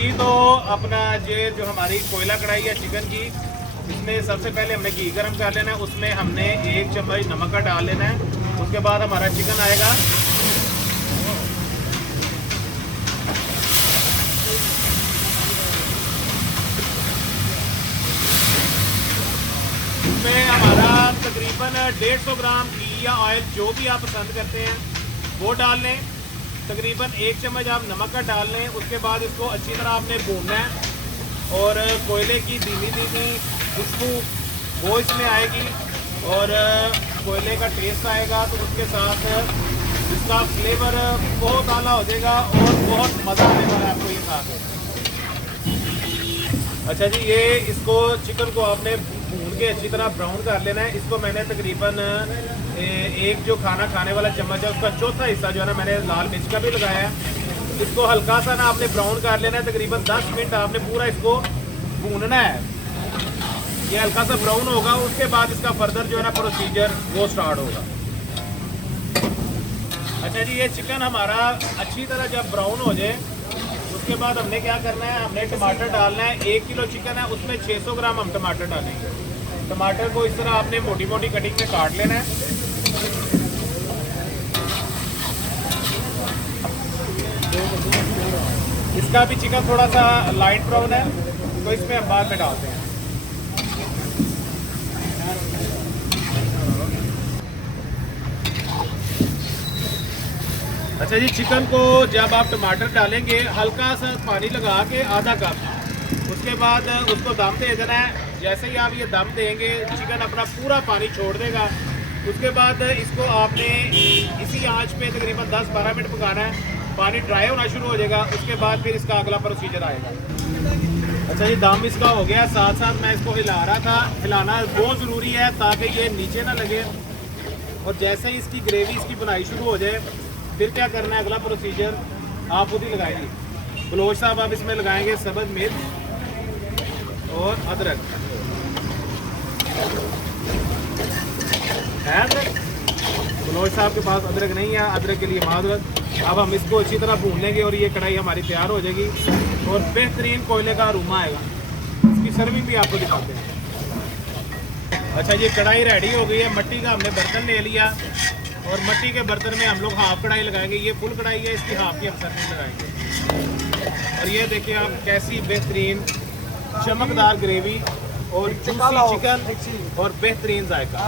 जी तो अपना ये जो हमारी कोयला कढ़ाई है चिकन की, इसमें सबसे पहले हमने घी गरम कर लेना है। उसमें हमने 1 चम्मच नमक का डाल लेना है। उसके बाद हमारा चिकन आएगा। इसमें हमारा तकरीबन 150 ग्राम घी या ऑयल जो भी आप पसंद करते हैं वो डाल लें। तकरीबन 1 चम्मच आप नमक का डाल लें। उसके बाद इसको अच्छी तरह आपने भूनना है और कोयले की धीमी धीमी खुशबू वो इसमें आएगी और कोयले का टेस्ट आएगा, तो उसके साथ इसका फ्लेवर बहुत आला हो जाएगा और बहुत मज़ा आने वाला है आपको ये खा के। अच्छा जी, ये इसको चिकन को आपने भून के अच्छी तरह ब्राउन कर लेना है। इसको मैंने तकरीबन एक जो खाना खाने वाला चम्मच है उसका चौथा हिस्सा जो है ना मैंने लाल मिर्च का भी लगाया है। इसको हल्का सा ना आपने ब्राउन कर लेना है। तकरीबन 10 मिनट आपने पूरा इसको भूनना है। ये हल्का सा ब्राउन होगा, उसके बाद इसका फर्दर जो है ना प्रोसीजर वो स्टार्ट होगा। अच्छा जी, ये चिकन हमारा अच्छी तरह जब ब्राउन हो जाए उसके बाद हमने क्या करना है, हमने टमाटर डालना है। 1 किलो चिकन है उसमें 600 ग्राम हम टमाटर डालेंगे। टमाटर को इस तरह आपने मोटी मोटी कटिंग में काट लेना है। इसका भी चिकन थोड़ा सा लाइट ब्राउन है तो इसमें हम बाद में डालते हैं। अच्छा जी, चिकन को जब आप टमाटर डालेंगे हल्का सा पानी लगा के आधा कप, उसके बाद उसको दम दे देना है। जैसे ही आप ये दम देंगे चिकन अपना पूरा पानी छोड़ देगा। उसके बाद इसको आपने इसी आंच पे तकरीबन 10-12 मिनट पकाना है। पानी ड्राई होना शुरू हो जाएगा, उसके बाद फिर इसका अगला प्रोसीजर आएगा। अच्छा जी, दम इसका हो गया। साथ साथ मैं इसको हिला रहा था। हिलाना बहुत ज़रूरी है ताकि ये नीचे ना लगे। और जैसे ही इसकी ग्रेवी इसकी बनाई शुरू हो जाए फिर क्या करना है, अगला प्रोसीजर आप खुद ही लगाएंगे। बलोच साहब आप इसमें लगाएंगे सब्ज़ मिर्च और अदरक है। अदरक बलोच साहब के पास अदरक नहीं है, अदरक के लिए माजरत। अब हम इसको अच्छी तरह भून लेंगे और ये कढ़ाई हमारी तैयार हो जाएगी और बेहतरीन कोयले का अरोमा आएगा। इसकी सर्विंग भी आपको दिखाते हैं। अच्छा, ये कढ़ाई रेडी हो गई है। मिट्टी का हमने बर्तन ले लिया और मिट्टी के बर्तन में हम लोग हाफ कढ़ाई लगाएंगे। ये फुल कढ़ाई है, इसकी हाफ की हम सर्विंग लगाएंगे। और ये देखिए आप कैसी बेहतरीन चमकदार ग्रेवी और जूसी चिकन और बेहतरीन जायका।